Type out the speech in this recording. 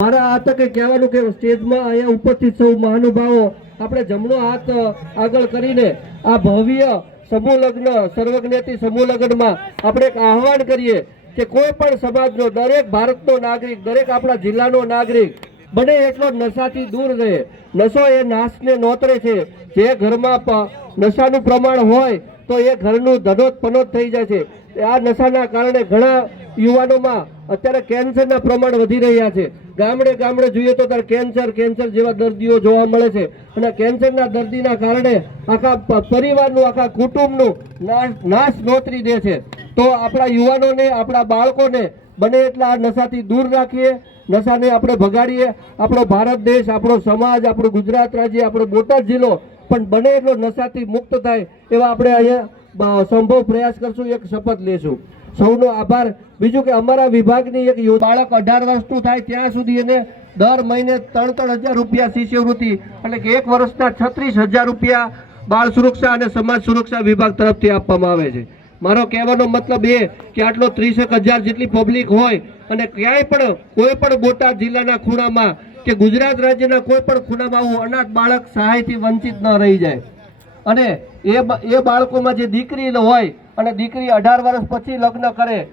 મારા આ તકે કહેવાનું કે સ્ટેજમાં અહીંયા ઉપસ્થિત સૌ મહાનુભાવો આપણે જમણો હાથ આગળ કરીને આ ભવ્ય સમૂહ લગ્ન સર્વજ્ઞાતિ સમૂહ લગ્નમાં આપણે એક આહવાન કરીએ કે કોઈ પણ સમાજનો દરેક ભારતનો નાગરિક દરેક આપણા જિલ્લાનો નાગરિક બને એટલો નશાથી દૂર રહે। નશો એ નાશને નોતરે છે। જે ઘરમાં નશાનું પ્રમાણ હોય તો એ ઘરનું ધનોત પનોત થઈ જાય છે। આ નશાના કારણે ઘણા યુવાનોમાં અત્યારે કેન્સરના પ્રમાણ વધી રહ્યા છે। ગામડે ગામડે જોઈએ તો ત્યારે કેન્સર જેવા દર્દીઓ જોવા મળે છે અને કેન્સરના દર્દીના કારણે આખા પરિવારનું આખા કુટુંબનું નાશ નોતરી દે છે। તો આપણા યુવાનોને આપણા બાળકોને બને એટલા આ નશાથી દૂર રાખીએ, નશાને આપણે ભગાડીએ। આપણો ભારત દેશ, આપણો સમાજ, આપણું ગુજરાત રાજ્ય, આપણો બોટાદ જિલ્લો પણ બને એટલો નશાથી મુક્ત થાય એવા આપણે અહીંયા સંભવ પ્રયાસ કરશું, એક શપથ લેશું। સૌનો આભાર। બીજું કે અમારા વિભાગની એક બાળક 18 વર્ષનું થાય ત્યાં સુધી એને દર મહિને 3,000 રૂપિયા શિષ્યવૃત્તિ એટલે કે 1 વર્ષના 36,000 રૂપિયા બાળ સુરક્ષા અને સમાજ સુરક્ષા વિભાગ તરફથી આપવામાં આવે છે। મારો કહેવાનો મતલબ એ કે આટલો 30,000 જેટલી પબ્લિક હોય અને ક્યાંય પણ કોઈ પણ બોટાદ જિલ્લાના ખૂણામાં કે ગુજરાત રાજ્યના કોઈ પણ ખૂણામાં આવું અનાથ બાળક સહાયથી વંચિત ન રહી જાય। અને એ બાળકોમાં જે દીકરી હોય અને દીકરી 18 વર્ષ પછી લગ્ન કરે